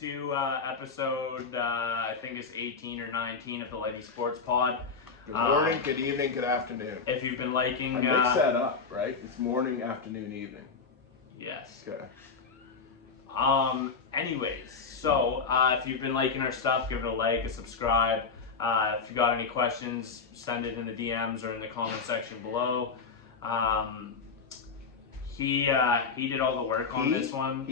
to episode, I think it's 18 or 19 of the LightySportsPod. Good morning, good evening, good afternoon. If you've been liking... I mixed that up, right? It's morning, afternoon, evening. Yes. Okay. Anyways, so if you've been liking our stuff, give it a like, a subscribe. If you got any questions, send it in the DMs or in the comment section below. He did all the work on this one.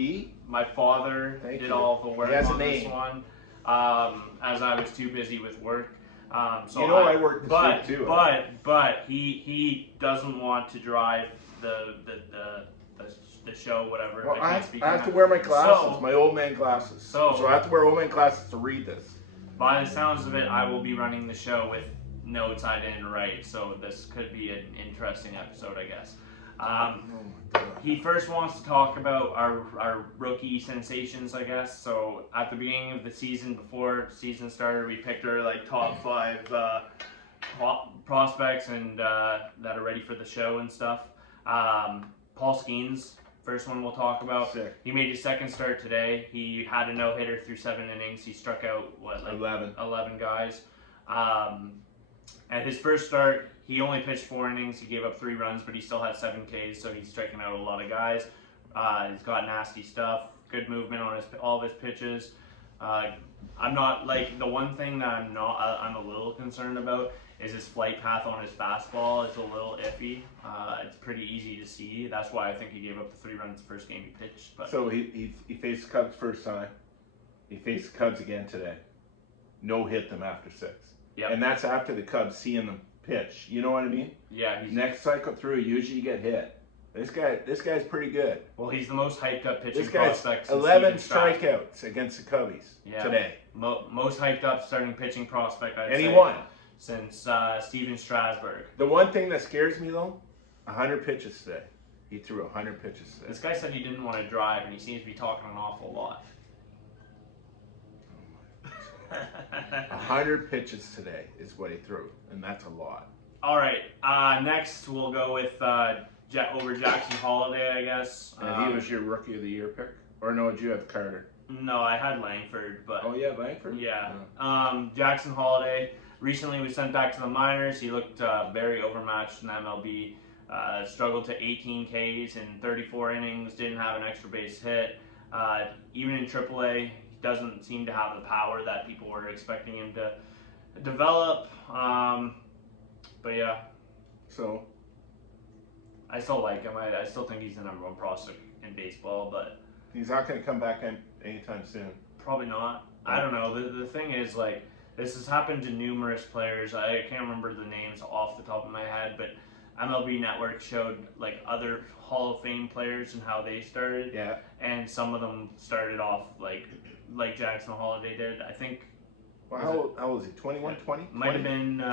My father did all the work on this one. As I was too busy with work. So I work this week too. But he doesn't want to drive the show, whatever. Well, I have to wear my glasses, my old man glasses. So I have to wear old man glasses to read this. By the sounds of it, I will be running the show with notes I didn't write. So this could be an interesting episode, I guess. He first wants to talk about our rookie sensations, I guess. So at the beginning of the season, before season started, we picked our top 5 prospects and that are ready for the show and stuff. Paul Skeens, first one we'll talk about. Sick. He made his second start today. He had a no-hitter through 7 innings. He struck out 11 guys. At his first start, he only pitched 4 innings. He gave up 3 runs, but he still had 7 Ks, so he's striking out a lot of guys. He's got nasty stuff, good movement on all of his pitches. I'm not the one thing that I'm a little concerned about is his flight path on his fastball. It's a little iffy. It's pretty easy to see. That's why I think he gave up the 3 runs the first game he pitched. But so he faced the Cubs first time. He faced the Cubs again today. No hit them after 6. Yep. And that's after the Cubs seeing them pitch. You know what I mean? Yeah. Next cycle through, usually you get hit. This guy's pretty good. Well, he's the most hyped up pitching prospect. 11 strikeouts against the Cubbies today. Most hyped up starting pitching prospect. I'd say, he won since Steven Strasburg. The one thing that scares me though, 100 pitches today. He threw 100 pitches today. This guy said he didn't want to drive, and he seems to be talking an awful lot. 100 pitches today is what he threw, and that's a lot. All right. Next, we'll go with over Jackson Holiday, I guess. And he was your Rookie of the Year pick? Or no, did you have Carter? No, I had Langford. But oh, yeah, Langford? Yeah. Jackson Holiday recently was sent back to the minors. He looked very overmatched in MLB. Struggled to 18 Ks in 34 innings, didn't have an extra base hit. Even in AAA, doesn't seem to have the power that people were expecting him to develop. But yeah. So? I still like him. I still think he's the #1 prospect in baseball, but... He's not going to come back anytime soon. Probably not. I don't know. The thing is, this has happened to numerous players. I can't remember the names off the top of my head, but MLB Network showed other Hall of Fame players and how they started. Yeah. And some of them started off like Jackson Holiday did. I think. Well, how old is he? 21, 20? Might have been. 20,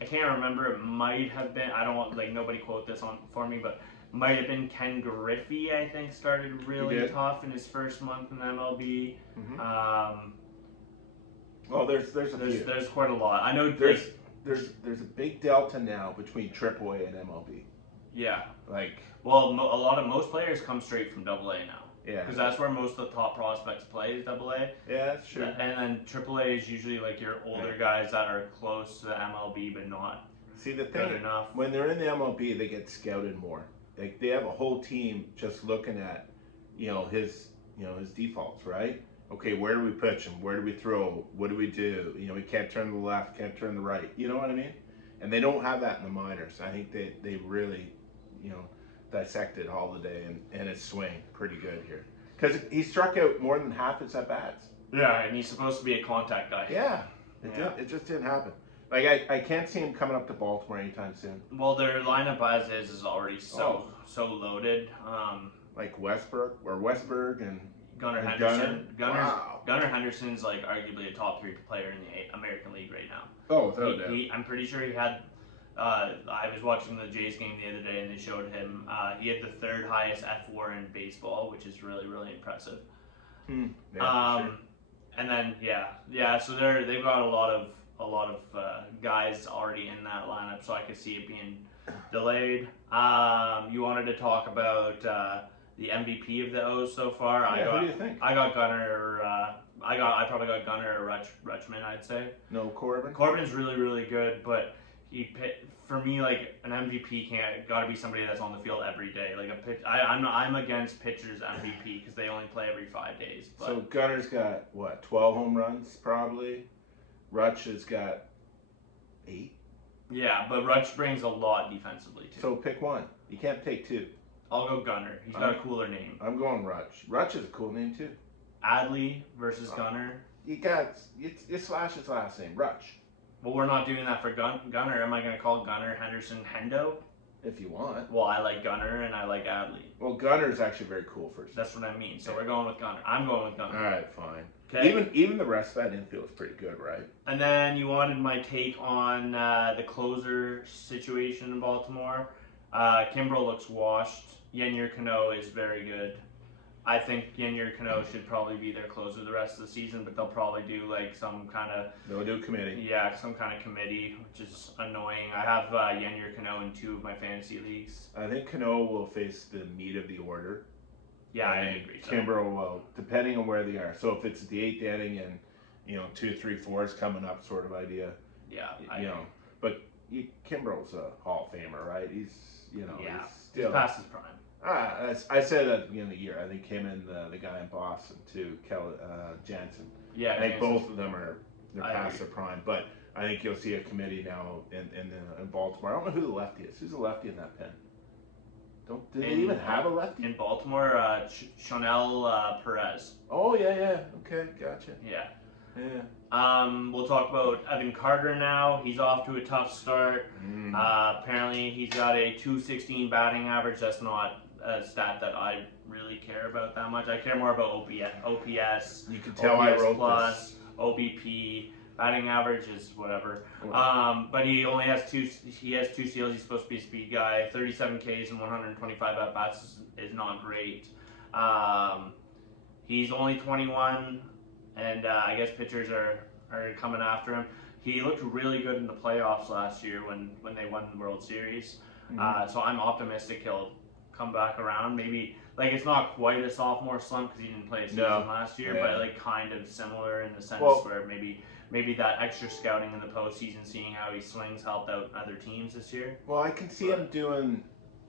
I can't remember. It might have been. I don't want nobody quote this for me, but might have been Ken Griffey. I think started really tough in his first month in MLB. Mm-hmm. Well, there's quite a lot. I know there's a big delta now between AAA and MLB. Yeah. Most players come straight from AA now. Yeah. Because that's where most of the top prospects play is AA. Yeah, that's true. And then AAA is usually your older guys that are close to the MLB but not. See, the thing enough. When they're in the MLB, they get scouted more. They have a whole team just looking at, his defaults, right? Okay, where do we pitch him? Where do we throw? What do we do? We can't turn to the left, can't turn to the right. You know what I mean? And they don't have that in the minors. I think they really, dissected Holiday and his swing pretty good here. Because he struck out more than half his at-bats. Yeah, and he's supposed to be a contact guy. Yeah, it just didn't happen. I can't see him coming up to Baltimore anytime soon. Well, their lineup as is already so loaded. Westberg and Gunnar Henderson. Gunnar Henderson's arguably a top 3 player in the American League right now. Oh, without doubt. I'm pretty sure he had. I was watching the Jays game the other day, and they showed him. He had the 3rd highest F4 in baseball, which is really, really impressive. Yeah, sure. And then so they've got a lot of guys already in that lineup, so I could see it being delayed. You wanted to talk about the MVP of the O's so far. Yeah, who do you think? I got Gunnar. I probably got Gunnar or Rutschman. I'd say. No Corbin. Corbin's really really good, but for me, like an MVP got to be somebody that's on the field every day. Like I'm against pitchers MVP because they only play every 5 days. But. So Gunner's got what, 12 home runs probably. Rutsch has got 8. Yeah, but Rutsch brings a lot defensively too. So pick one. You can't take 2. I'll go Gunnar. He's got a cooler name. I'm going Rutsch. Rutsch is a cool name too. Adley versus Gunnar. You slash his last name, Rutsch. Well, we're not doing that for Gunnar. Am I going to call Gunnar Henderson Hendo? If you want. Well, I like Gunnar and I like Adley. Well, Gunnar is actually very cool first. That's what I mean. So we're going with Gunnar. I'm going with Gunnar. All right, fine. Okay. Even the rest of that infield is pretty good, right? And then you wanted my take on the closer situation in Baltimore. Kimbrel looks washed. Yennier Cano is very good. I think Yennier Cano should probably be their closer the rest of the season, but they'll probably do like some kind of... They'll do a committee. Yeah, some kind of committee, which is annoying. I have Yennier Cano in 2 of my fantasy leagues. I think Cano will face the meat of the order. Yeah, I agree. Kimbrel will, depending on where they are. So if it's the 8th inning and 2, 3, 4 is coming up, sort of idea. Yeah, But Kimbrel's a Hall of Famer, right? He's he's still he's past his prime. I said at the beginning of the year. I think him and the guy in Boston too, Jansen. Yeah, I think both of them they're past agree. their prime. But I think you'll see a committee now in Baltimore. I don't know who the lefty is. Who's the lefty in that pen? Do they even have a lefty? In Baltimore, Chanel Perez. Oh, yeah. Okay, gotcha. Yeah. Yeah. We'll talk about Evan Carter now. He's off to a tough start. Apparently, he's got a 216 batting average. That's not a stat that I really care about that much. I care more about OPS. You can tell OPS I wrote plus, this. OBP. Batting average is whatever. But he only has 2. He has 2 steals. He's supposed to be a speed guy. 37 Ks and 125 at bats is not great. He's only 21, and I guess pitchers are coming after him. He looked really good in the playoffs last year when they won the World Series. So I'm optimistic he'll come back around. Maybe it's not quite a sophomore slump because he didn't play a season last year, but kind of similar in the sense where maybe that extra scouting in the postseason, seeing how he swings, helped out other teams this year. Well, I can see him doing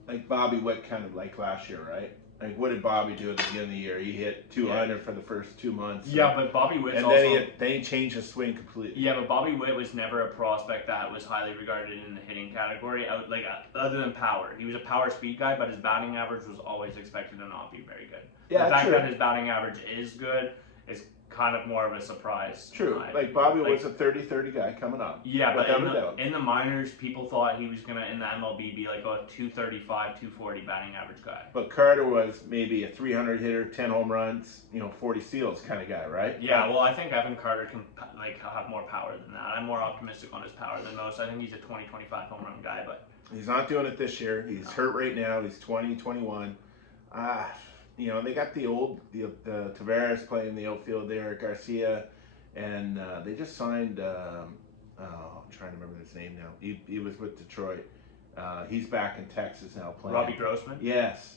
like Bobby Witt kind of like last year, right? Like, what did Bobby do at the beginning of the year? He hit 200 for the first 2 months. Yeah, but Bobby Witt's and also... then he changed his swing completely. Yeah, but Bobby Witt was never a prospect that was highly regarded in the hitting category, other than power. He was a power speed guy, but his batting average was always expected to not be very good. Yeah, the fact that his batting average is good is kind of more of a surprise. True. Like Bobby was a 30-30 guy coming up. Yeah, but in the minors, people thought he was going to, in the MLB, be like a 235, 240 batting average guy. But Carter was maybe a 300 hitter, 10 home runs, 40 steals kind of guy, right? Yeah, well, I think Evan Carter can have more power than that. I'm more optimistic on his power than most. I think he's a 20, 25 home run guy, but... He's not doing it this year. He's hurt right now. He's 20, 21. They got the Tavares playing the outfield there, Garcia, and they just signed, I'm trying to remember his name now. He was with Detroit. He's back in Texas now playing. Robbie Grossman? Yes,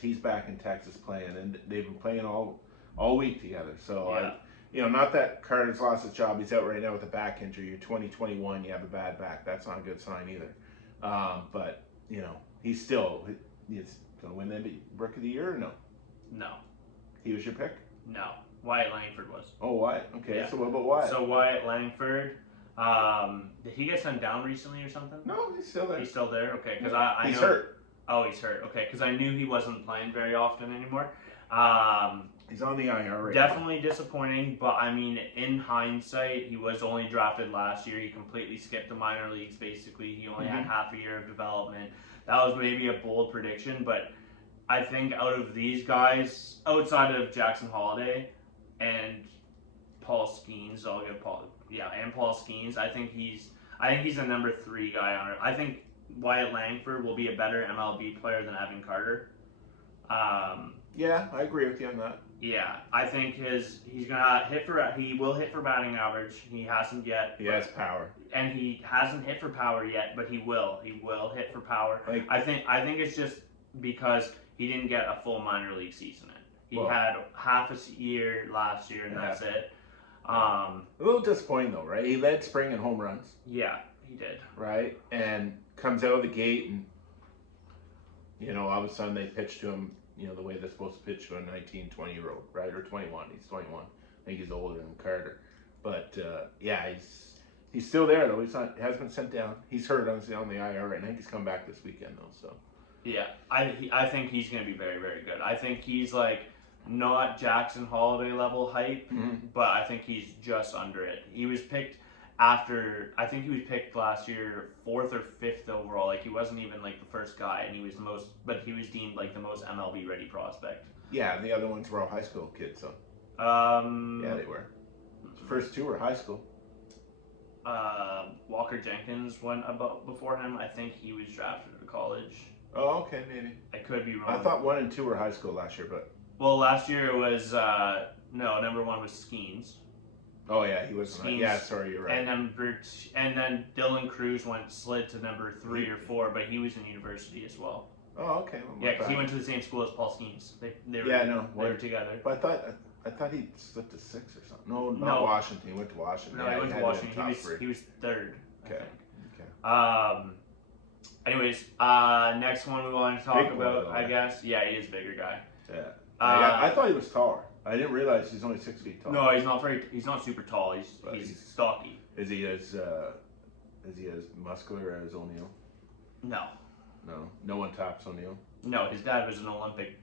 he's back in Texas playing, and they've been playing all week together. So, not that Carter's lost his job. He's out right now with a back injury. You're 2021, you have a bad back. That's not a good sign either. But, he's going to win the Rookie of the Year or no? No. He was your pick? No. Wyatt Langford was. Oh, Wyatt? Okay, Yeah. So what about Wyatt? So Wyatt Langford, did he get sent down recently or something? No, he's still there. He's still there? Okay, because He's know, hurt. Oh, he's hurt. Okay, because I knew he wasn't playing very often anymore. He's on the IR right Definitely disappointing, but I mean, in hindsight, he was only drafted last year. He completely skipped the minor leagues, basically. He only had half a year of development. That was maybe a bold prediction, but I think out of these guys, outside of Jackson Holiday and Paul Skeens, Paul Skeens, I think he's a number 3 guy on it. I think Wyatt Langford will be a better MLB player than Evan Carter. Yeah, I agree with you on that. Yeah, I think he will hit for batting average. He hasn't yet. He has power. And he hasn't hit for power yet, but he will. He will hit for power. I think it's just because he didn't get a full minor league season in. He Well, had half a year last year, and that's it. A little disappointing though, right? He led spring in home runs. Yeah, he did. Right, and comes out of the gate, and all of a sudden they pitch to him, the way they're supposed to pitch to a 19, 20-year-old, right, or 21. He's 21. I think he's older than Carter, but yeah, he's still there though. Hasn't been sent down. He's hurt on the IR right now. I think he's come back this weekend though. So yeah, I think he's going to be very, very good. I think he's like not Jackson Holiday level hype, but I think he's just under it. He was picked I think he was picked last year 4th or 5th overall. Like he wasn't even like the first guy, and he was deemed like the most MLB ready prospect. yeah, the other ones were all high school kids. So yeah, they were. First two were high school. Walker Jenkins went before him. I think he was drafted to college. Oh, okay, maybe. I could be wrong. I thought 1 and 2 were high school last year, but last year it was number 1 was Skeens. Oh yeah, he was. Yeah, sorry, you're right. And then Dylan Cruz slid to number 3 or 4, but he was in university as well. Oh, okay. Well, yeah, because he went to the same school as Paul Skeens. They were together. But I thought he slipped to 6 or something. No, not Washington. He went to Washington. No, he went to Washington. He was 3rd. Okay. I think. Anyways, next one we want to talk about, I guess. Yeah, he is a bigger guy. Yeah. I thought he was taller. I didn't realize he's only 6 feet tall. No, he's not super tall. He's stocky. Is he as muscular as O'Neal? No. No one tops O'Neal. No, his dad was an Olympic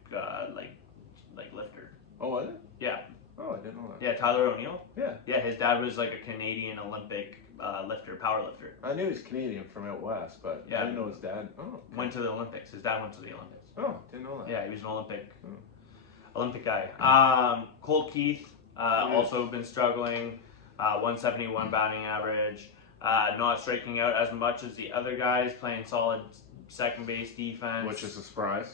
like lifter. Oh, was it? Yeah. Oh, I didn't know that. Yeah, Tyler O'Neal. Yeah. Yeah, his dad was like a Canadian Olympic power lifter. I knew he was Canadian from out west, but I didn't know his dad. Oh. Okay. Went to the Olympics. His dad went to the Olympics. Oh, didn't know that. Yeah, he was an Olympic guy. Colt Keith also been struggling. 171 batting average. Not striking out as much as the other guys. Playing solid second base defense. Which is a surprise.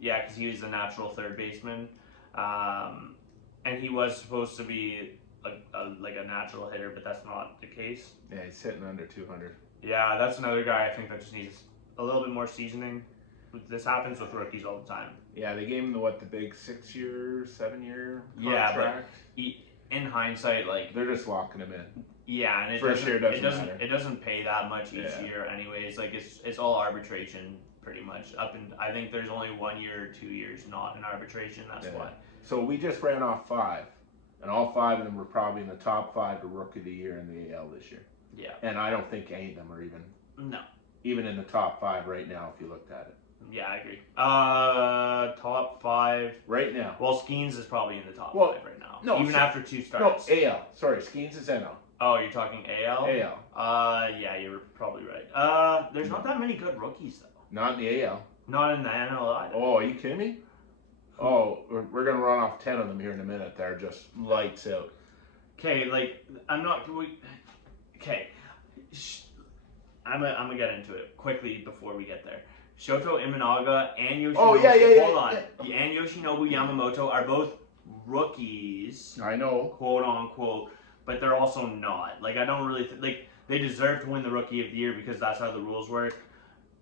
Yeah, because he was a natural third baseman. And he was supposed to be a natural hitter, but that's not the case. Yeah, he's hitting under 200. Yeah, that's another guy I think that just needs a little bit more seasoning. This happens with rookies all the time. Yeah, they gave him the big 6-year, 7-year contract. Yeah, but in hindsight, like they're just locking him in. Yeah, and it doesn't pay that much each year, anyways. Like it's all arbitration pretty much. I think there's only 1 year or 2 years not in arbitration. That's why. So we just ran off 5, and all 5 of them were probably in the top 5 to Rookie of the Year in the AL this year. Yeah. And I don't think any of them are even in the top 5 right now if you looked at it. Yeah, I agree. Top 5 right now. Well, Skeens is probably in the top 5 right now. No, even after 2 starts. No, AL. Sorry, Skeens is NL. Oh, you're talking AL? AL. Yeah, you're probably right. There's not that many good rookies though. Not in the AL. Not in the NL either. Oh, are you kidding me? Oh, we're gonna run off 10 of them here in a minute. They're just lights out. Okay, I'm gonna get into it quickly before we get there. Shoto Imanaga and Yoshinobu, and Yoshinobu Yamamoto are both rookies. I know, quote unquote, but they're also not. I don't really they deserve to win the Rookie of the Year because that's how the rules work.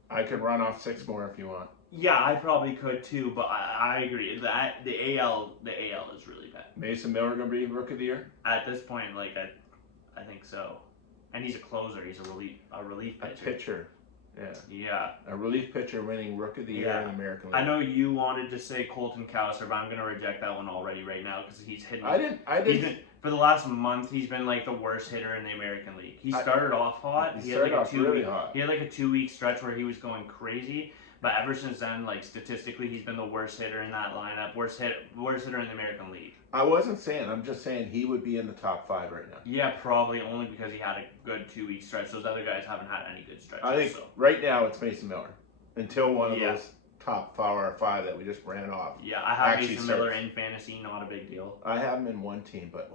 I could run off 6 more if you want. Yeah, I probably could too, but I agree that the AL is really bad. Mason Miller gonna be Rookie of the Year at this point. I think so, and he's a closer. He's a relief pitcher. A pitcher. Yeah. A relief pitcher winning Rookie of the Year in the American League. I know you wanted to say Colton Cowser, but I'm going to reject that one already right now because he's hitting. I didn't. For the last month, he's been the worst hitter in the American League. He started off hot. He started off really hot. He had a 2-week stretch where he was going crazy. But ever since then, statistically, he's been the worst hitter in that lineup. Worst hitter in the American League. I wasn't saying. I'm just saying he would be in the top 5 right now. Yeah, probably only because he had a good 2-week stretch. Those other guys haven't had any good stretches. I think right now it's Mason Miller until one of those top 4 or 5 that we just ran off. Yeah, I have Mason Miller in fantasy. Not a big deal. I have him in one team, but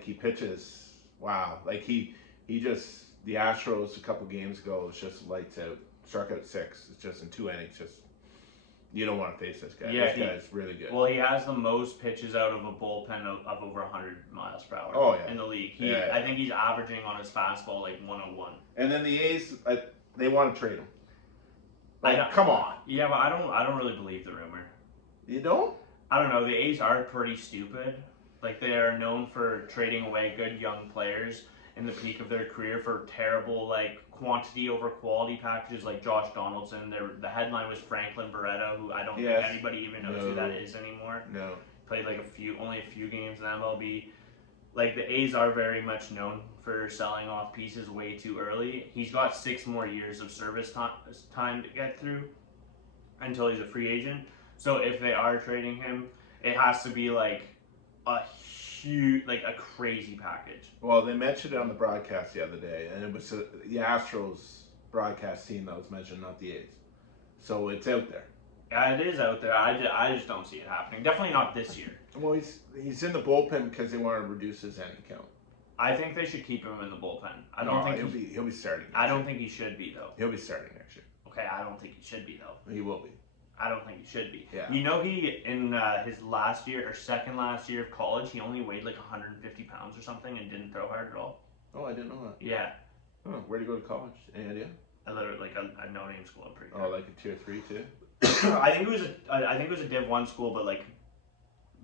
he pitches. Wow, he just the Astros a couple games ago was just lights out. Struck out 6. It's just in 2 innings. Just you don't want to face this guy. Yeah, this guy's really good. Well, he has the most pitches out of a bullpen of over 100 miles per hour. Oh, yeah. In the league. I think he's averaging on his fastball 101. And then the A's, they want to trade him. Like, come on. Yeah, but I don't really believe the rumor. You don't? I don't know. The A's are pretty stupid. Like, they are known for trading away good young players in the peak of their career for terrible, like, quantity over quality packages, like Josh Donaldson. The headline was Franklin Barreto, who I don't think anybody even knows who that is anymore. No. Played like only a few games in MLB. Like, the A's are very much known for selling off pieces way too early. He's got 6 more years of service time to get through until he's a free agent. So if they are trading him, it has to be like a huge, like a crazy package. Well, they mentioned it on the broadcast the other day, and it was the Astros broadcast team that was mentioned, not the A's. So it's out there. Yeah, it is out there. I just don't see it happening. Definitely not this year. Well, he's in the bullpen because they want to reduce his inning count. I think they should keep him in the bullpen. I No, don't think he'll be starting. I don't think he should be though. He'll be starting next year. Okay, I don't think he should be though. He will be. I don't think he should be. Yeah. You know, he in his last year or second last year of college, he only weighed like 150 pounds or something and didn't throw hard at all. Oh, I didn't know that. Yeah. Oh, where'd he go to college? Any idea? Literally like a no-name school. I'm pretty Oh, like a tier 3 too. I think it was a Div 1 school, but like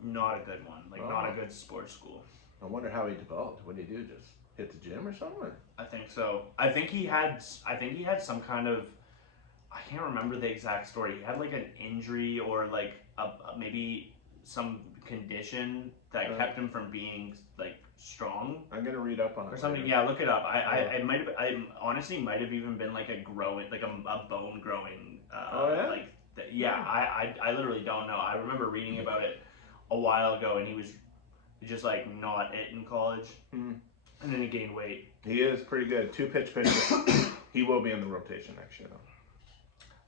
not a good one. Like not a good sports school. I wonder how he developed. What did he do? Just hit the gym or something? I think so. I think he had some kind of, I can't remember the exact story. He had like an injury or like maybe some condition that kept him from being like strong. I'm gonna read up on it or something. later. Yeah, look it up. I might have. I honestly might have even been like a bone growing. I literally don't know. I remember reading about it a while ago, and he was just like not it in college, and then he gained weight. He is pretty good. 2-pitch pitcher. He will be in the rotation next year, though.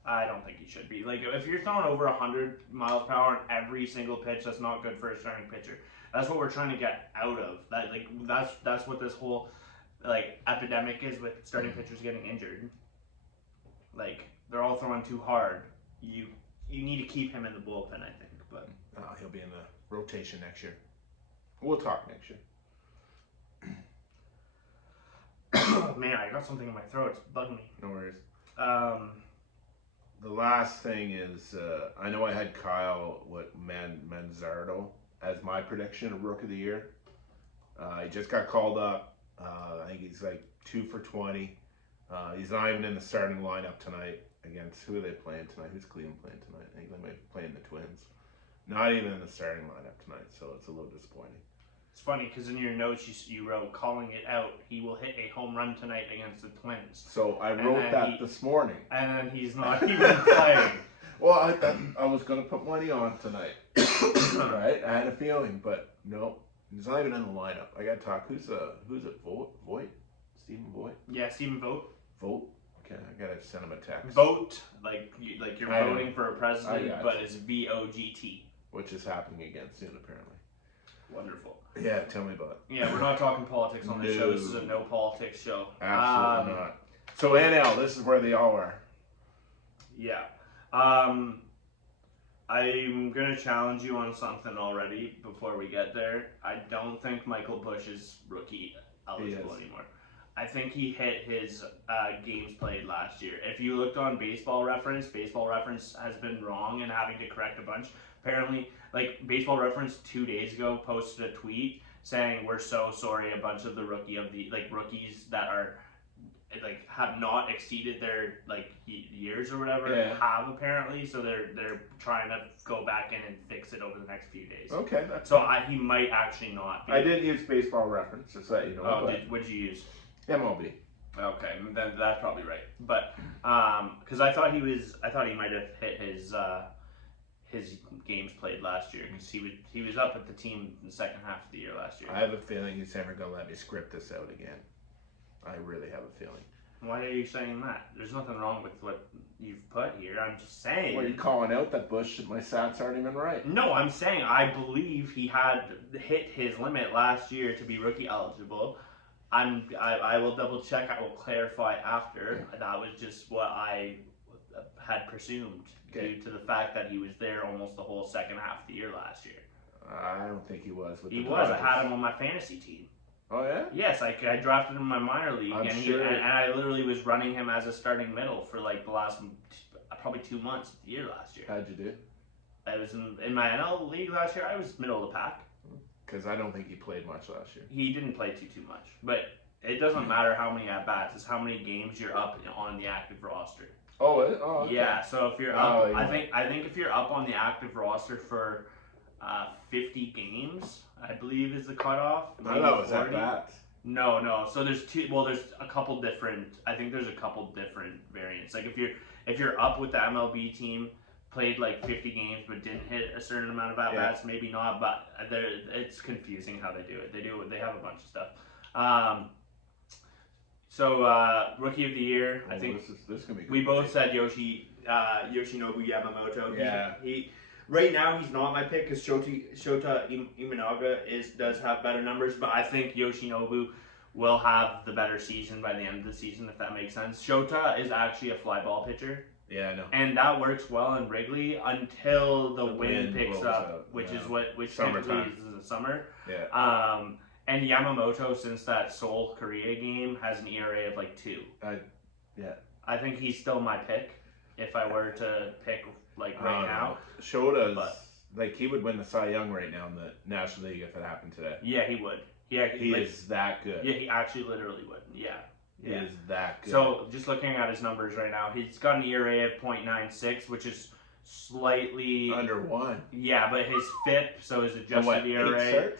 I don't think he should be. Like, if you're throwing over 100 miles per hour on every single pitch, that's not good for a starting pitcher. That's what we're trying to get out of. That's what this whole like epidemic is with starting pitchers getting injured. Like, they're all throwing too hard. You need to keep him in the bullpen, I think. But he'll be in the rotation next year. We'll talk next year. Man, I got something in my throat. It's bugging me. No worries. The last thing is, I know I had Kyle Manzardo as my prediction of Rook of the Year. He just got called up. I think he's like 2 for 20. He's not even in the starting lineup tonight against, who are they playing tonight? Who's Cleveland playing tonight? I think they might be playing the Twins. Not even in the starting lineup tonight, so it's a little disappointing. It's funny because in your notes you wrote, calling it out, he will hit a home run tonight against the Twins. So I wrote that this morning. And then he's not even playing. Well, I was going to put money on tonight. Right? I had a feeling, but no. He's not even in the lineup. I got to talk. Who's it? Voigt? Stephen Voigt? Yeah, Stephen Vogt. Vogt? Okay, I got to send him a text. Vote, like you're voting for a president, but it's VOGT. Which is happening again soon, apparently. Wonderful. Yeah, tell me about it. Yeah, we're not talking politics on this show. This is a no politics show. Absolutely not. So NL, this is where they all are. Yeah. I'm going to challenge you on something already before we get there. I don't think Michael Busch is rookie eligible anymore. I think he hit his games played last year. If you looked on Baseball Reference has been wrong and having to correct a bunch. Apparently, like Baseball Reference 2 days ago posted a tweet saying we're so sorry a bunch of the rookies that are like have not exceeded their like years or whatever have apparently, so they're trying to go back in and fix it over the next few days. Okay, that's so he might actually not be. I did use Baseball Reference, just so you know. Oh, what'd you use? MLB. Okay, then that's probably right. But because I thought he might have hit his games played last year because he was up with the team in the second half of the year last year. I have a feeling he's never gonna let me script this out again. I really have a feeling. Why are you saying that? There's nothing wrong with what you've put here. I'm just saying. Well, you're calling out that Busch, my stats aren't even right. No, I'm saying I believe he had hit his limit last year to be rookie eligible. I will double check. I will clarify after. That was just what I had presumed due to the fact that he was there almost the whole second half of the year last year. I don't think he was. He was. I had him on my fantasy team. Oh yeah? Yes, I drafted him in my minor league, and I literally was running him as a starting middle for like the last probably 2 months of the year last year. How'd you do? I was in my NL league last year. I was middle of the pack. Because I don't think he played much last year. He didn't play too much, but it doesn't matter how many at bats. It's how many games you're up on the active roster. Oh, okay. Yeah. So if you're up, I think if you're up on the active roster for 50 games, I believe is the cutoff. I thought it was at bats. No. So there's there's a couple different. I think there's a couple different variants. Like if you're up with the MLB team, played like 50 games but didn't hit a certain amount of at bats, maybe not. But it's confusing how they do it. They have a bunch of stuff. So rookie of the year, I think this is gonna be good. We both said Yoshinobu Yamamoto. Yeah. He right now he's not my pick because Shota Imanaga does have better numbers, but I think Yoshinobu will have the better season by the end of the season, if that makes sense. Shota is actually a fly ball pitcher. Yeah, I know. And that works well in Wrigley until the wind picks up, which typically is in the summer. Yeah. And Yamamoto, since that Seoul Korea game, has an ERA of like 2. I think he's still my pick if I were to pick like right now. Shota's like he would win the Cy Young right now in the National League if it happened today. Yeah, he would. Yeah, he is that good. Yeah, he actually literally would. Yeah. He is that good. So just looking at his numbers right now, he's got an ERA of .96, which is slightly under 1. Yeah, but his FIP, so his adjusted ERA.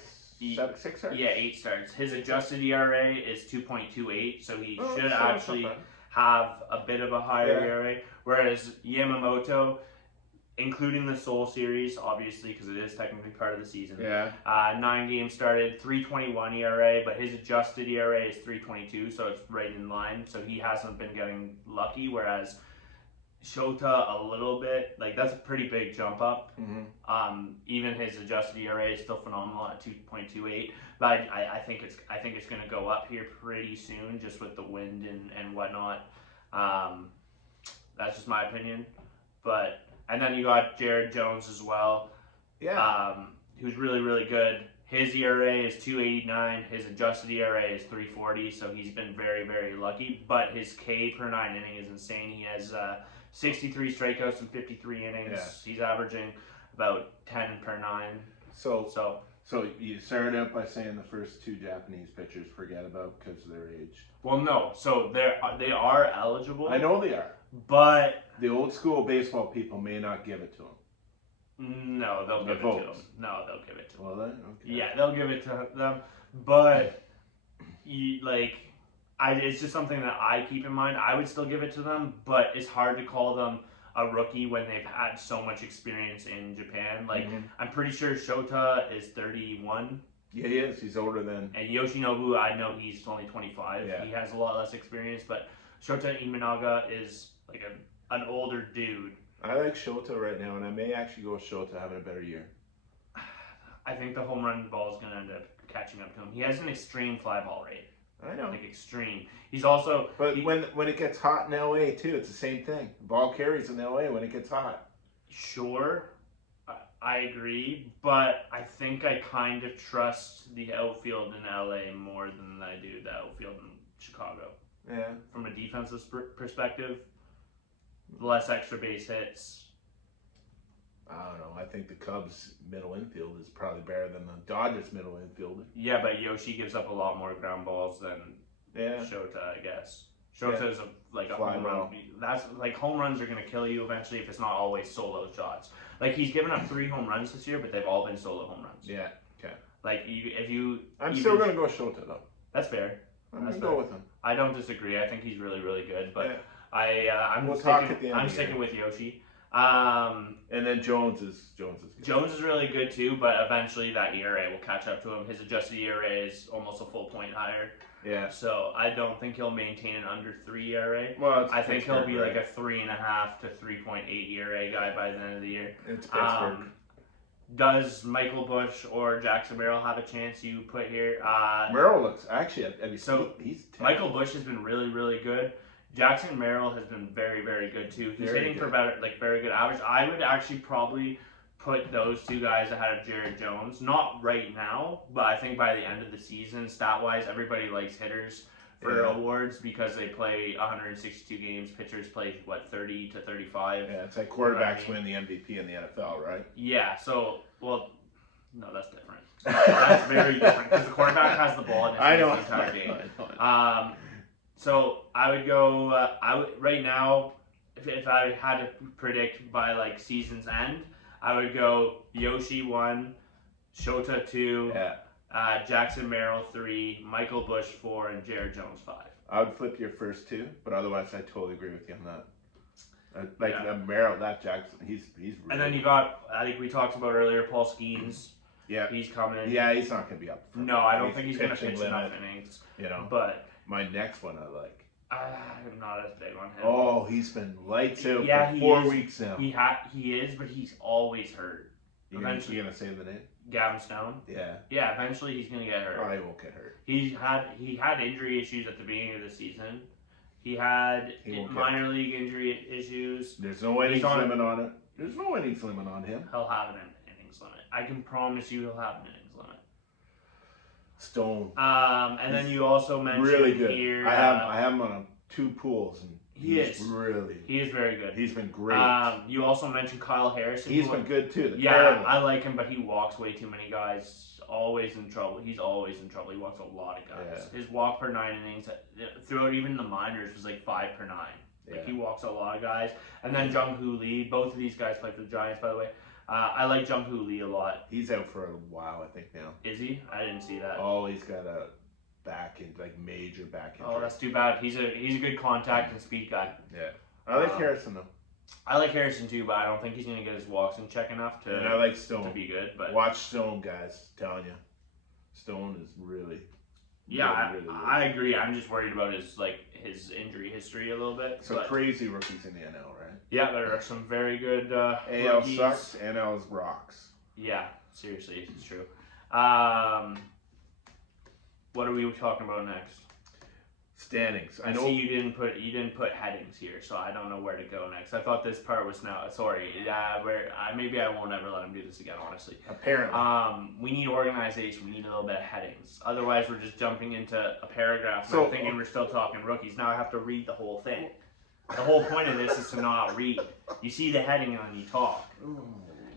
8 starts? 6 starts? Yeah, 8 starts. His adjusted ERA is 2.28, so he should actually have a bit of a higher ERA. Whereas Yamamoto, including the Seoul series, obviously, because it is technically part of the season. 9 games started, 3.21 ERA, but his adjusted ERA is 3.22, so it's right in line. So he hasn't been getting lucky, whereas Shota a little bit, like that's a pretty big jump up. Even his adjusted ERA is still phenomenal at 2.28, but I think it's going to go up here pretty soon, just with the wind and whatnot. That's just my opinion, but. And then you got Jared Jones as well, who's really, really good. His ERA is 2.89. His adjusted ERA is 3.40, so he's been very, very lucky. But his K per 9 inning is insane. He has 63 strikeouts in 53 innings. Yeah. He's averaging about 10 per 9. So you started out by saying the first 2 Japanese pitchers forget about because of their age. Well, no. So they are eligible. I know they are. But the old school baseball people may not give it to them. No, they'll give it to them. No, they'll give it to them. Well then, okay. Yeah, they'll give it to them. But it's just something that I keep in mind. I would still give it to them, but it's hard to call them a rookie when they've had so much experience in Japan. Like I'm pretty sure Shota is 31. Yeah, he is. He's older than. And Yoshinobu, I know he's only 25. Yeah. He has a lot less experience, but Shota Imanaga is like an older dude. I like Shota right now, and I may actually go with Shota having a better year. I think the home run ball is going to end up catching up to him. He has an extreme fly ball rate. I know. Like extreme. He's also... But when it gets hot in LA too, it's the same thing. Ball carries in LA when it gets hot. Sure. I agree, but I think I kind of trust the outfield in LA more than I do the outfield in Chicago. Yeah. From a defensive perspective, less extra base hits. I don't know. I think the Cubs' middle infield is probably better than the Dodgers' middle infield. Yeah, but Yoshi gives up a lot more ground balls than Shota, I guess. Shota's a home run. That's like home runs are gonna kill you eventually if it's not always solo shots. Like he's given up 3 home runs this year, but they've all been solo home runs. Yeah. Okay. Like I'm still gonna go Shota though. That's fair. I'm gonna go with him. I don't disagree. I think he's really, really good, but I'm sticking with Yoshi. And then Jones is good. Jones is really good too, but eventually that ERA will catch up to him. His adjusted ERA is almost a full point higher. Yeah. So I don't think he'll maintain an under 3 ERA. Well, I think he'll be like a 3.5 to 3.8 ERA guy by the end of the year. It's Pittsburgh. Does Michael Busch or Jackson Merrill have a chance you put here? Merrill looks he's 10. Michael Busch has been really, really good. Jackson Merrill has been very, very good too. He's hitting for very good average. I would actually probably put those 2 guys ahead of Jared Jones. Not right now, but I think by the end of the season, stat-wise, everybody likes hitters for awards because they play 162 games. Pitchers play, 30 to 35? Yeah, it's like quarterbacks win the MVP in the NFL, right? Yeah, so, well, no, that's different. That's very different because the quarterback has the ball and the entire game. So I would go, right now, if I had to predict by like season's end, I would go Yoshi 1, Shota 2, Jackson Merrill 3, Michael Bush 4, and Jared Jones 5. I would flip your first two, but otherwise I totally agree with you on that. Merrill, that Jackson, he's really... And then you got, I think we talked about earlier, Paul Skeens. Yeah. He's coming. Yeah, he's not going to be up. No, I don't think he's going to pitch enough innings. But my next one I like. I'm not as big on him. Oh, he's been lights out for 4 weeks now. He is, but he's always hurt. You going to say the name? Gavin Stone? Yeah. Yeah, eventually he's going to get hurt. Oh, he won't get hurt. He had injury issues at the beginning of the season. He had minor league injury issues. There's no innings limit on it. There's no innings limit on him. He'll have an innings limit. I can promise you he'll have an innings limit. Stone. And then you also mentioned really good. here. I have him on 2 pools, and he is very good. He's been great. You also mentioned Kyle Harrison. He's been good too. I like him, but he walks way too many guys. Always in trouble. He's always in trouble. He walks a lot of guys. Yeah. His walk per 9 innings throughout even the minors was like 5 per 9. Like he walks a lot of guys. And then Jung-Hoo Lee. Both of these guys play for the Giants, by the way. I like Jung-Hoo Lee a lot. He's out for a while, I think now. Is he? I didn't see that. Oh, he's got a major back injury. Oh, that's too bad. He's a good contact and speed guy. Yeah. I like Harrison though. I like Harrison too, but I don't think he's going to get his walks in check enough to. And I like Stone to be good. But watch Stone, guys. I'm telling you, Stone is really. Yeah, really I agree. I'm just worried about his injury history a little bit. So crazy rookies in the NL, right? Yeah, there are some very good AL rookies. Sucks, NL's rocks. Yeah, seriously, it's true. What are we talking about next? Standings. I know you didn't put headings here, so I don't know where to go next. I thought this part was now. Sorry, maybe I won't ever let him do this again. Honestly, apparently, we need organization. We need a little bit of headings. Otherwise, we're just jumping into a paragraph. So I'm thinking we're still talking rookies. Now I have to read the whole thing. The whole point of this is to not read. You see the heading and you talk.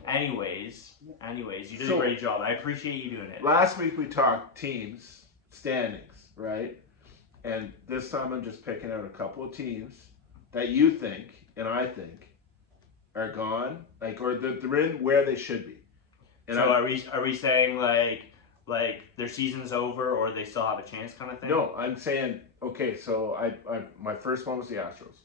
Anyways, you did a great job. I appreciate you doing it. Last week we talked teams standings, right? And this time I'm just picking out a couple of teams that you think and I think are gone, or they're in where they should be. And so are we saying like their season's over or they still have a chance kind of thing? No, I'm saying okay. So my first one was the Astros,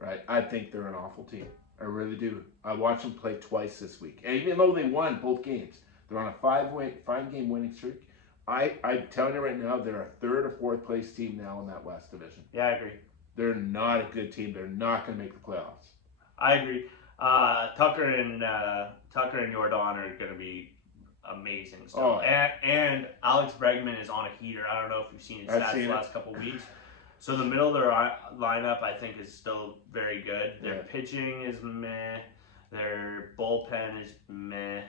right? I think they're an awful team. I really do. I watched them play twice this week, and even though they won both games, they're on a 5-game winning streak. I'm telling you right now, they're a 3rd or 4th place team now in that West Division. Yeah, I agree. They're not a good team. They're not going to make the playoffs. I agree. Tucker and Jordan are going to be amazing stuff. Oh, yeah. And Alex Bregman is on a heater. I don't know if you've seen his stats the last couple weeks. So the middle of their lineup, I think, is still very good. Their pitching is meh. Their bullpen is meh.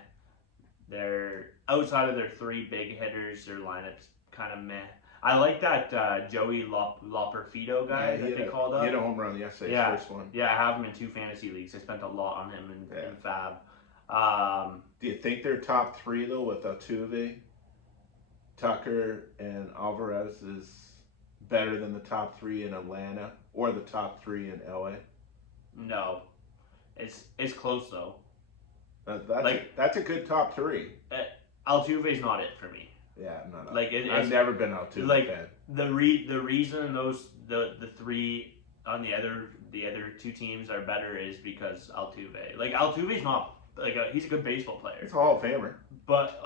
They're outside of their 3 big hitters. Their lineup's kind of meh. I like that Joey Loperfido guy that they called up. He hit a home run yesterday, his first one. Yeah, I have him in 2 fantasy leagues. I spent a lot on him in Fab. Do you think they're top 3 though with Altuve, Tucker, and Alvarez is better than the top 3 in Atlanta or the top 3 in LA? No, it's close though. That's a good top 3. Altuve's not it for me. Yeah, no. I've never been Altuve fan. The reason the 3 on the other 2 teams are better is because Altuve. Altuve's not he's a good baseball player. He's a Hall of Famer. But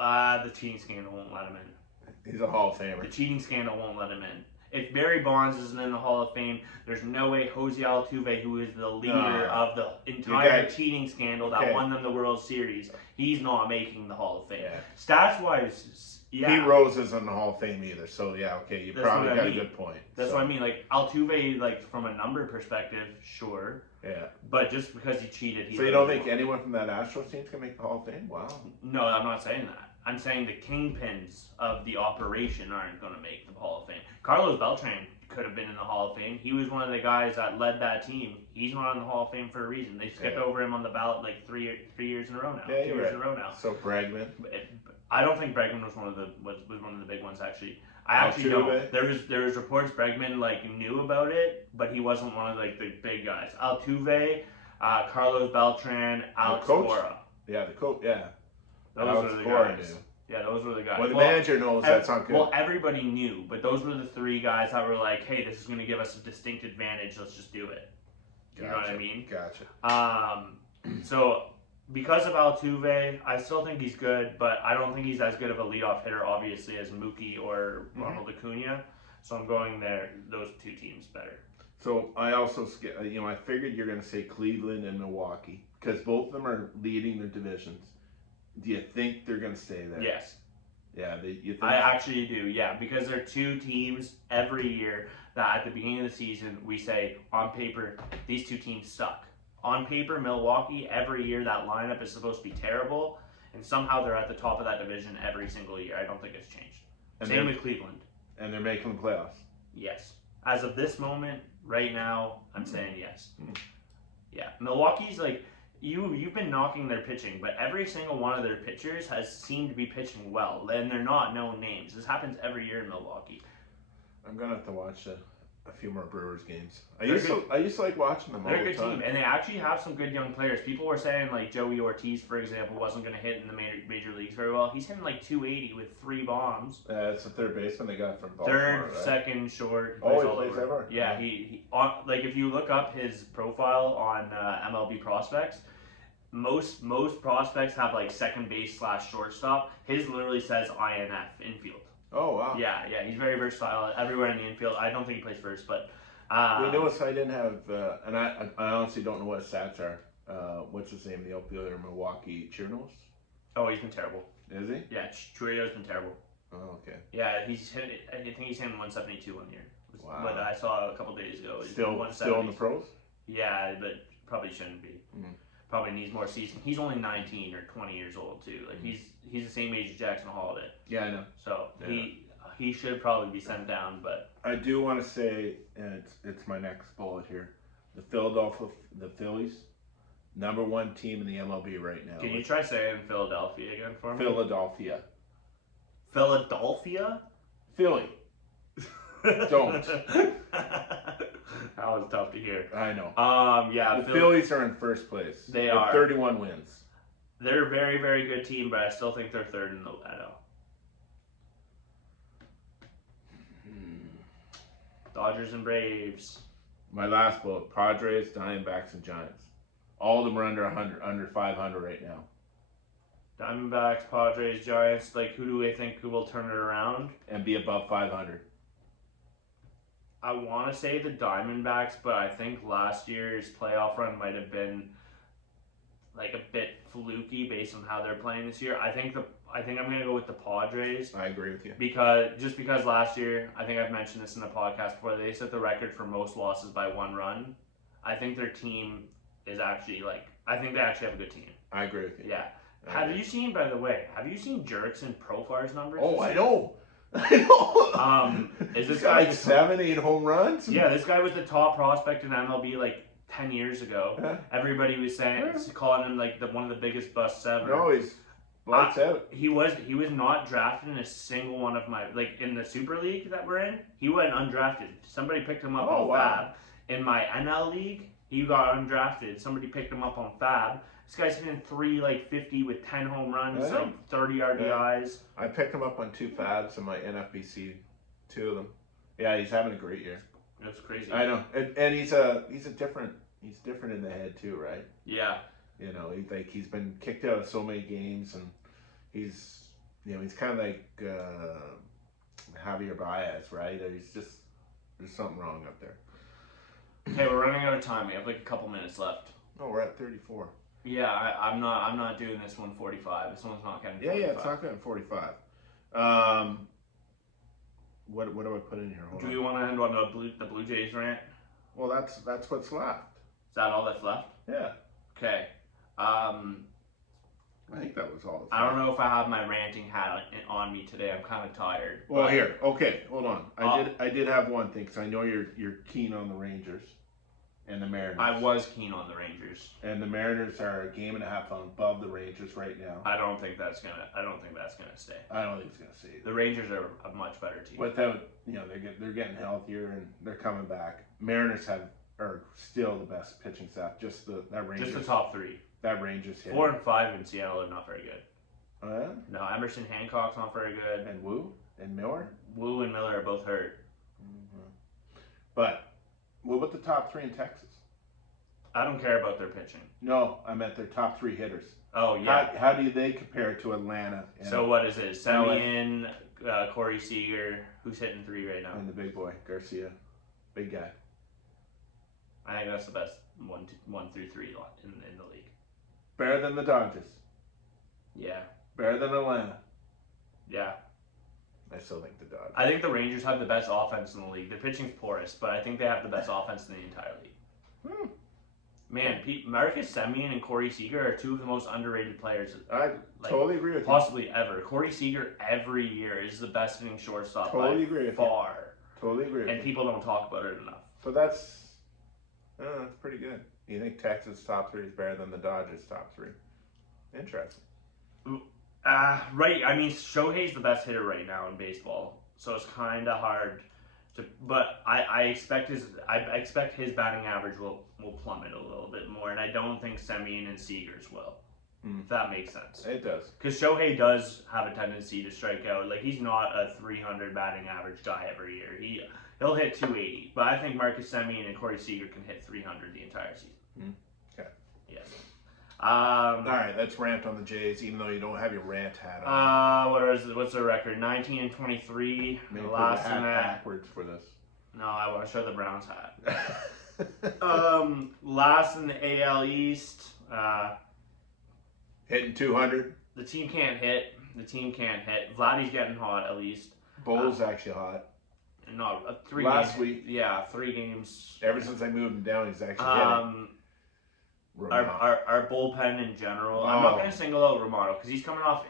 the cheating scandal won't let him in. He's a Hall of Famer. The cheating scandal won't let him in. If Barry Bonds isn't in the Hall of Fame, there's no way Jose Altuve, who is the leader of the entire cheating scandal that won them the World Series, he's not making the Hall of Fame. Yeah. Stats-wise, yeah. Pete Rose isn't in the Hall of Fame either, so you probably got a good point. That's what I mean. Altuve, from a number perspective, sure. Yeah. But just because he cheated, So you don't think anyone from that Astros team can make the Hall of Fame? Wow. No, I'm not saying that. I'm saying the kingpins of the operation aren't going to make the Hall of Fame. Carlos Beltran could have been in the Hall of Fame. He was one of the guys that led that team. He's not in the Hall of Fame for a reason. They skipped over him on the ballot like three years in a row now. Yeah, 2 years in a row now. So Bregman. I don't think Bregman was one of the big ones actually. I actually don't. There was reports Bregman like knew about it, but he wasn't one of like the big guys. Altuve, Carlos Beltran, Alex Cora. Yeah, the coach. Yeah, those were the guys. Yeah, those were the guys. Well, the manager knows that's not good. Well, everybody knew, but those were the three guys that were like, "Hey, this is going to give us a distinct advantage. Let's just do it." You know what I mean? Gotcha. So because of Altuve, I still think he's good, but I don't think he's as good of a leadoff hitter, obviously, as Mookie or Ronald Acuna. So I'm going there. Those two teams better. So I also, I figured you're going to say Cleveland and Milwaukee because both of them are leading their divisions. Do you think they're going to stay there? Yes. Yeah, you think? I actually do, yeah, because they're two teams every year that at the beginning of the season we say, on paper, these two teams suck. On paper, Milwaukee, every year that lineup is supposed to be terrible, and somehow they're at the top of that division every single year. I don't think it's changed. And same with Cleveland. And they're making the playoffs. Yes. As of this moment, right now, I'm saying yes. Yeah, Milwaukee's like... You've been knocking their pitching, but every single one of their pitchers has seemed to be pitching well, and they're not known names. This happens every year in Milwaukee. I'm gonna have to watch a few more Brewers games. I used to like watching them all the time. They're a good team, and they actually have some good young players. People were saying like Joey Ortiz, for example, wasn't going to hit in the major leagues very well. He's hitting like 280 with 3 bombs. It's the third baseman they got from Baltimore. Third, right? Second, short. He plays everywhere. Yeah, he like if you look up his profile on MLB Prospects. Most prospects have like second base / shortstop. His literally says INF, infield. Oh wow. Yeah, he's very versatile everywhere in the infield. I don't think he plays first, but we noticed I didn't have, and I honestly don't know what his stats are. What's his name? The outfielder in Milwaukee, Chirinos? Oh, he's been terrible. Is he? Yeah, Chirinos been terrible. Oh, okay. Yeah, he's hit. I think he's hitting 172 one year. Wow. But I saw a couple days ago. Still in the pros? Yeah, but probably shouldn't be. Probably needs more season. He's only 19 or 20 years old too. Like he's the same age as Jackson Holiday. Yeah, I know. So he should probably be sent down. But I do want to say, and it's my next bullet here, the Phillies, #1 team in the MLB right now. Can you try saying Philadelphia again for me? Philadelphia. Philadelphia? Philly. Don't. That was tough to hear. I know. Yeah. The Phillies are in first place. They are 31 wins. They're a very, very good team, but I still think they're third in the NL. Dodgers and Braves. My last bullet: Padres, Diamondbacks, and Giants. All of them are under 500 right now. Diamondbacks, Padres, Giants. Like, who do we think will turn it around and be above 500? I want to say the Diamondbacks, but I think last year's playoff run might have been like a bit fluky based on how they're playing this year. I think I'm going to go with the Padres. I agree with you. Because last year, I think I've mentioned this in the podcast before, they set the record for most losses by 1 run. I think their team is actually I think they actually have a good team. I agree with you. Yeah. Have you seen Jurickson Profar's numbers? Oh, I know. Is this guy guy 7-8 home runs? Yeah, this guy was the top prospect in MLB like 10 years ago. Yeah. Everybody was calling him like one of the biggest busts ever. No, he's lights out. He was not drafted in a single one of my in the Super League that we're in. He went undrafted. Somebody picked him up on Fab. In my NL League, he got undrafted. Somebody picked him up on Fab. This guy's hitting 350 with 10 home runs, 30 RBIs. Yeah. I picked him up on 2 Fabs in my NFBC, 2 of them. Yeah, he's having a great year. That's crazy. I know, and he's different in the head too, right? Yeah. You know, he's been kicked out of so many games, and he's kind of like Javier Baez, right? There's something wrong up there. Hey, we're running out of time. We have like a couple minutes left. Oh, we're at 34. Yeah, I'm not doing this 145. This one's not getting 45. Yeah, it's not getting 45. What do I put in here? Do we want to end on the Blue Jays rant? Well, that's what's left. Is that all that's left? Yeah. Okay. I I think that was all. I don't know if I have my ranting hat on me today. I'm kind of tired. Well, here, okay, hold on. I did have one thing because I know you're keen on the Rangers and the Mariners. I was keen on the Rangers. And the Mariners are a game and a half above the Rangers right now. I don't think that's gonna stay. I don't think it's gonna stay. The Rangers are a much better team. Without, they're getting healthier and they're coming back. Mariners are still the best pitching staff. Just the top three. That Rangers hit. 4 and 5 in Seattle are not very good. Yeah? No, Emerson Hancock's not very good. And Wu and Miller. Wu and Miller are both hurt. Mm-hmm. But what about the top three in Texas? I don't care about their pitching. No, I meant their top three hitters. Oh yeah. How do they compare to Atlanta? So what is it? Semien, Corey Seager, who's hitting 3 right now? And the big boy Garcia, big guy. I think that's the best 1 through 3 in the league. Better than the Dodgers. Yeah. Better than Atlanta. Yeah. I still think the Dodgers. I think the Rangers have the best offense in the league. Their pitching's porous, but I think they have the best offense in the entire league. Man, Marcus Semien and Corey Seager are 2 of the most underrated players. I totally agree with possibly ever. Corey Seager every year is the best hitting shortstop totally agree with far. Totally agree with and people don't talk about it enough. So that's pretty good. You think Texas top 3 is better than the Dodgers top 3? Interesting. Right. I mean, Shohei's the best hitter right now in baseball, so it's kind of hard to. But I expect his batting average will plummet a little bit more, and I don't think Semien and Seager's will. If that makes sense. It does. Because Shohei does have a tendency to strike out. Like, he's not a 300 batting average guy every year. He'll hit 280, but I think Marcus Semien and Corey Seager can hit 300 the entire season. Okay. Yes. All right, let's rant on the Jays, even though you don't have your rant hat on. What's their record? 19 and 23. Maybe put the hat backwards for this. No, I want to show the Browns hat. Last in the AL East. Hitting 200. The team can't hit. Vladdy's getting hot at least. Bull's actually hot. No, 3 Last games. week. Yeah, 3 games. Ever since I moved him down, he's actually hitting. Our bullpen in general. I'm not going to single out Romano because he's coming off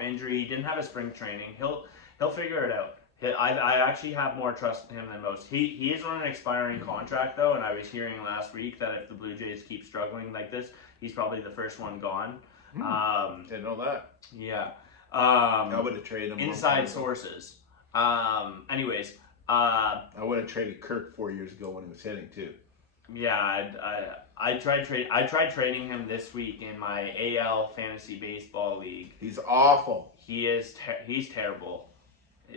injury. He didn't have a spring training. He'll figure it out. I actually have more trust in him than most. He is on an expiring contract though, and I was hearing last week that if the Blue Jays keep struggling like this, he's probably the first one gone. Didn't know that. Yeah. I would have traded him. Inside sources. Anyways. I would have traded Kirk 4 years ago when he was hitting too. Yeah, I tried trading him this week in my AL fantasy baseball league. He's awful. He's terrible.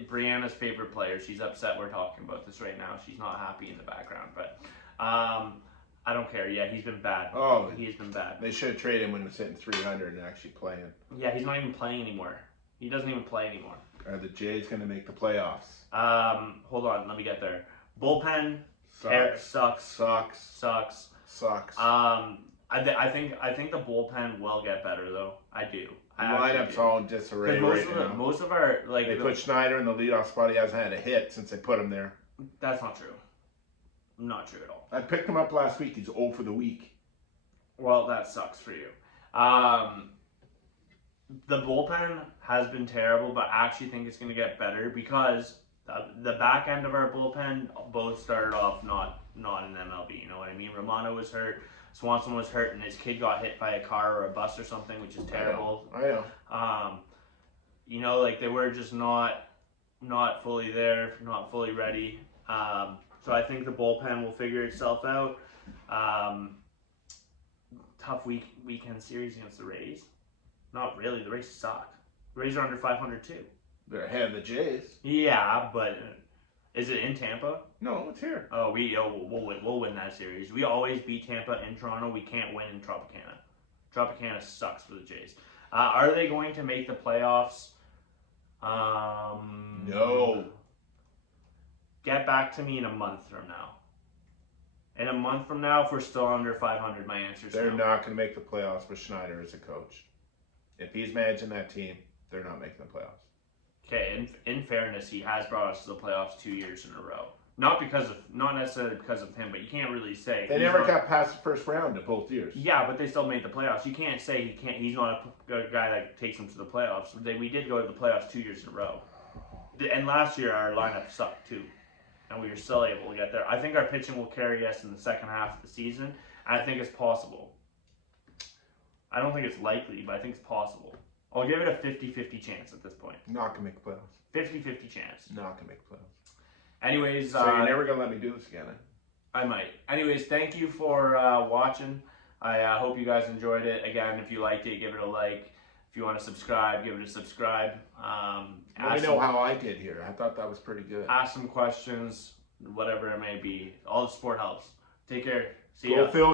Brianna's favorite player. She's upset we're talking about this right now. She's not happy in the background, but I don't care. Yeah, he's been bad. Oh, he's been bad. They should have traded him when he was hitting 300 and actually playing. Yeah, he's not even playing anymore. He doesn't even play anymore. Are the Jays going to make the playoffs? Hold on, let me get there. Bullpen sucks. I think the bullpen will get better though. I do. The lineup's all in disarray now. Most of our they put Schneider in the leadoff spot. He hasn't had a hit since they put him there. That's not true. Not true at all. I picked him up last week. He's 0 for the week. Well, that sucks for you. The bullpen has been terrible, but I actually think it's going to get better because the back end of our bullpen both started off not in MLB. You know what I mean? Romano was hurt. Swanson was hurt, and his kid got hit by a car or a bus or something, which is terrible. I know. Like they were just not fully there, not fully ready. So I think the bullpen will figure itself out. Tough weekend series against the Rays. Not really. The Rays suck. The Rays are under 500 too. They're ahead of the Jays. Yeah, but is it in Tampa? No, it's here. Oh, we'll win that series. We always beat Tampa in Toronto. We can't win in Tropicana. Tropicana sucks for the Jays. Are they going to make the playoffs? No. Get back to me in a month from now. In a month from now, if we're still under 500, my answer is They're no. not going to make the playoffs with Schneider as a coach. If he's managing that team, they're not making the playoffs. Okay, in fairness, he has brought us to the playoffs 2 years in a row. Not necessarily because of him, but you can't really say. They never got past the first round in both years. Yeah, but they still made the playoffs. You can't say he's not a guy that takes them to the playoffs. We did go to the playoffs 2 years in a row. And last year our lineup sucked too. And we were still able to get there. I think our pitching will carry us in the second half of the season. I think it's possible. I don't think it's likely, but I think it's possible. I'll give it a 50-50 chance at this point. Not gonna make the playoffs. 50-50 chance. Not gonna make the playoffs. Anyways, so you're never gonna let me do this again, I might. Anyways, thank you for watching. I hope you guys enjoyed it. Again, if you liked it, give it a like. If you want to subscribe, give it a subscribe. Let me know how I did here. I thought that was pretty good. Ask some questions, whatever it may be. All the support helps. Take care. See ya.